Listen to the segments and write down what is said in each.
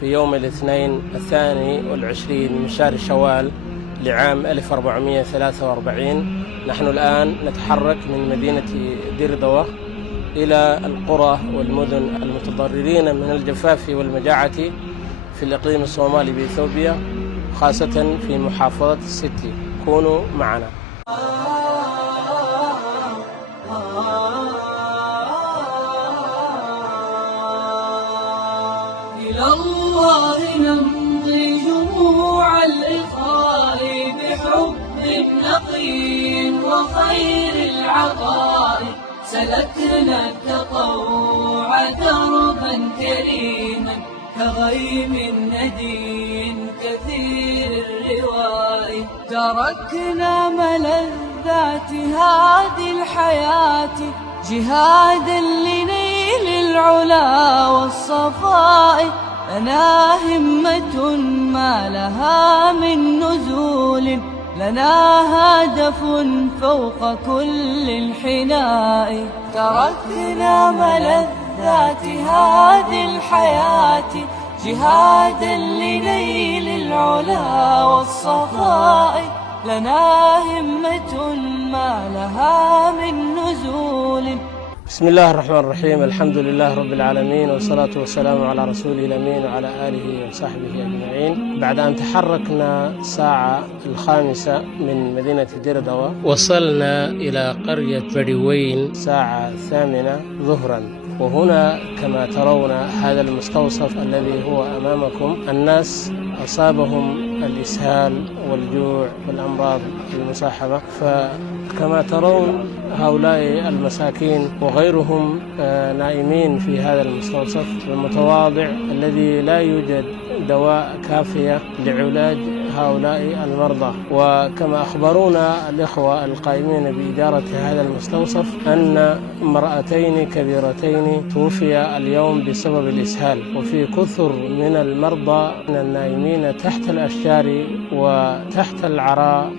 في يوم الاثنين 22 من شهر شوال لعام 1443 نحن الآن نتحرك من مدينة ديردوة إلى القرى والمدن المتضررين من الجفاف والمجاعة في الإقليم الصومالي بإثيوبيا، خاصة في محافظة السيتي. كونوا معنا. إلى الله نمضي جموع الإخاء بحب نقي وخير العطاء، سلكنا التطوع دربا كريما كغيم ندي كثير الرواء، تركنا ملذات هذه الحياة جهادا لنيل العلا والصفاء، لنا همة ما لها من نزول، لنا هدف فوق كل الحناء، تركنا ملذات هذه الحياة جهادا لنيل العلا والصفاء، لنا همة ما لها من نزول. بسم الله الرحمن الرحيم. الحمد لله رب العالمين، والصلاة والسلام على رسوله الأمين وعلى آله وصحبه أجمعين. بعد أن تحركنا الساعة 5 من مدينة ديردوة، وصلنا إلى قرية بدوين الساعة 8 ظهرا. وهنا كما ترون هذا المستوصف الذي هو أمامكم، الناس أصابهم الإسهال والجوع والأمراض المصاحبة. فكما ترون هؤلاء المساكين وغيرهم نائمين في هذا المستوصف المتواضع الذي لا يوجد دواء كافية لعلاج هؤلاء المرضى. وكما أخبرونا الإخوة القائمين بإدارة هذا المستوصف أن امرأتين كبيرتين توفي اليوم بسبب الإسهال، وفي كثر من المرضى من النائمين تحت الأشجار وتحت العراء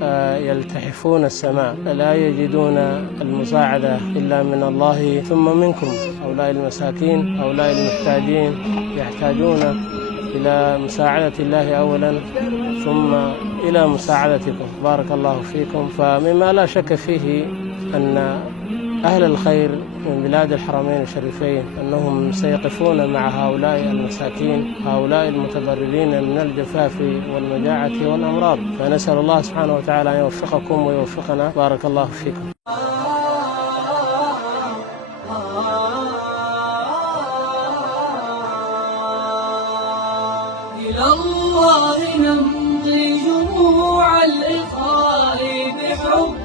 يلتحفون السماء، لا يجدون المساعدة إلا من الله ثم منكم. هؤلاء المساكين هؤلاء المحتاجين يحتاجون إلى مساعدة الله أولا ثم إلى مساعدتكم. بارك الله فيكم. فمما لا شك فيه أن أهل الخير من بلاد الحرمين الشريفين أنهم سيقفون مع هؤلاء المساكين، هؤلاء المتضررين من الجفاف والمجاعة والأمراض. فنسأل الله سبحانه وتعالى أن يوفقكم ويوفقنا. بارك الله فيكم. إلى الله نمضي جموع الإخاء بحب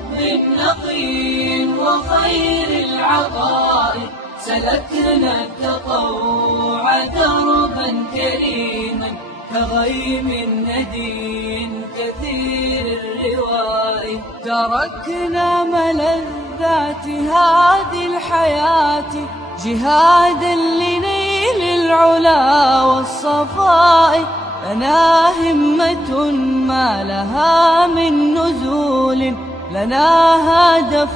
نقي وخير العطاء، سلكنا التطوع دربا كريما كغيم ندي كثير الرواء، تركنا ملذات هذه الحياة جهادا لنيل العلا والصفاء، لنا همة ما لها من نزول، لنا هدف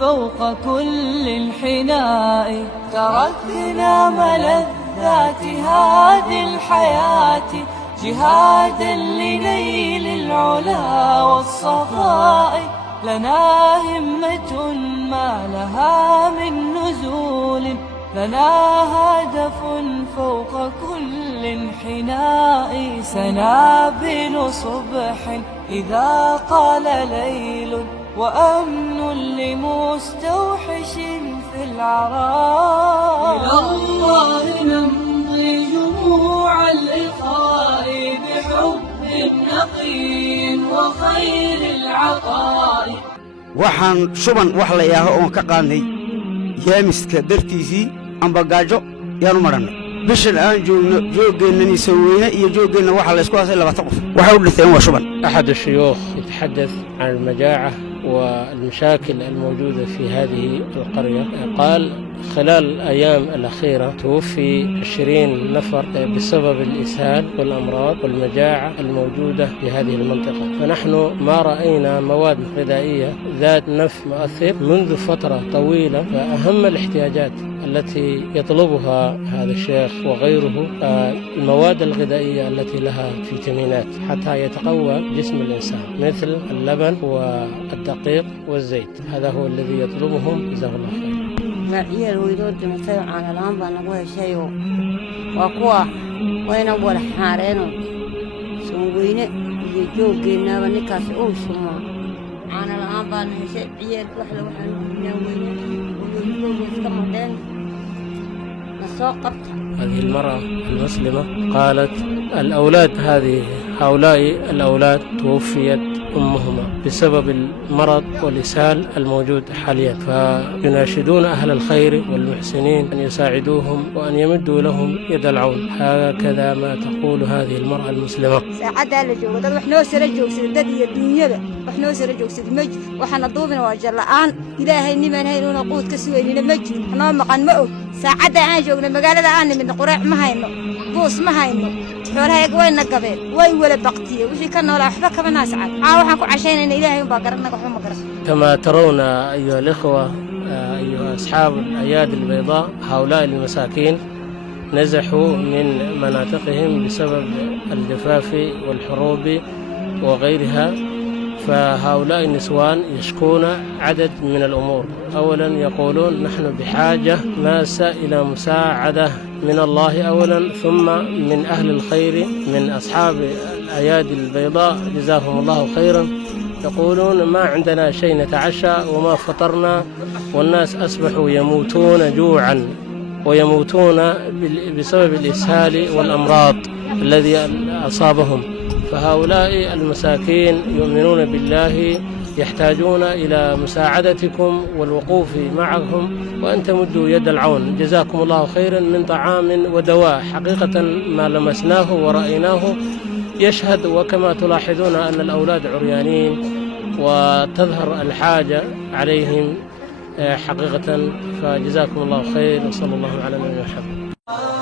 فوق كل الحناء، تركنا ملذات هذه الحياة جهادا لنيل العلا والصفاء، لنا همة ما لها من نزول، لنا هدف فوق كل انحناء، سنابل صبح إذا قال ليل، وأمن لمستوحش في العراء. إلى الله نمضي جموع الإخاء بحب نقي وخير العطاء. waxaan shuban wax la yaaho oon ka qaadnay yeemiska dartiisii amba gaajo yaanu marannay. bishan aan joogno joogeennani saweyne iyo joogeenna waxaa la isku haasay 20 qof. waxa u dhinteen waa shuban. أحد الشيوخ يتحدث عن المجاعة والمشاكل الموجودة في هذه القرية. قال خلال الأيام الأخيرة توفي 20 نفر بسبب الإسهال والأمراض والمجاعة الموجودة في هذه المنطقة، فنحن ما رأينا مواد غذائية ذات نفع مؤثر منذ فترة طويلة. فأهم الاحتياجات التي يطلبها هذا الشيخ وغيره المواد الغذائية التي لها فيتامينات حتى يتقوى جسم الإنسان، مثل اللبن والدقيق والزيت. هذا هو الذي يطلبهم، جزاه الله خير. عيال ويدود مثل على الأنبا نقول شيء وقوة وين أول حارين سوينا يجوجنا ونكاس أوسما على الأنبا نشيء عيال وحلا نوينا ويجوج كمدين نساقط. هذه المرأة المسلمة قالت هؤلاء الأولاد توفيت أمهما بسبب المرض والإسهال الموجود حاليا، فيناشدون أهل الخير والمحسنين أن يساعدوهم وأن يمدوا لهم يد العون. هكذا ما تقول هذه المرأة المسلمة. ساعدها لجوء دad wax noo sara joogsaday iyo dunyada wax noo sara joogsaday ma jiro, waxana duubina waa jallaan ilaahay niman hayno quud ka suweynina ma jiro, xanoo maqan ma og. saacada aan joogno magaalada aan nimid quraac ma hayno, boos ma hayno, xoolaha wayna gabeen way wala baqtiye wixii ka noolaa waxba kama naascad. waxaan ku cashaynayna ilaahay baa garanaga waxba ma garan. كما ترون أيها الإخوة أيها أصحاب الأيادي البيضاء، هؤلاء المساكين نزحوا من مناطقهم بسبب الجفاف والحروب وغيرها. فهؤلاء النسوان يشكون عدد من الأمور. أولا يقولون نحن بحاجة ماسة إلى مساعدة من الله أولا، ثم من أهل الخير من أصحاب الأيادي البيضاء جزاهم الله خيرا. يقولون ما عندنا شيء نتعشى وما فطرنا، والناس أصبحوا يموتون جوعا ويموتون بسبب الإسهال والأمراض الذي أصابهم. فهؤلاء المساكين يؤمنون بالله، يحتاجون إلى مساعدتكم والوقوف معهم وأن تمدوا يد العون. جزاكم الله خيرا من طعام ودواء. حقيقة ما لمسناه ورأيناه يشهد، وكما تلاحظون أن الأولاد عريانين وتظهر الحاجة عليهم حقيقة. فجزاكم الله خير، وصلى الله على نبينا محمد.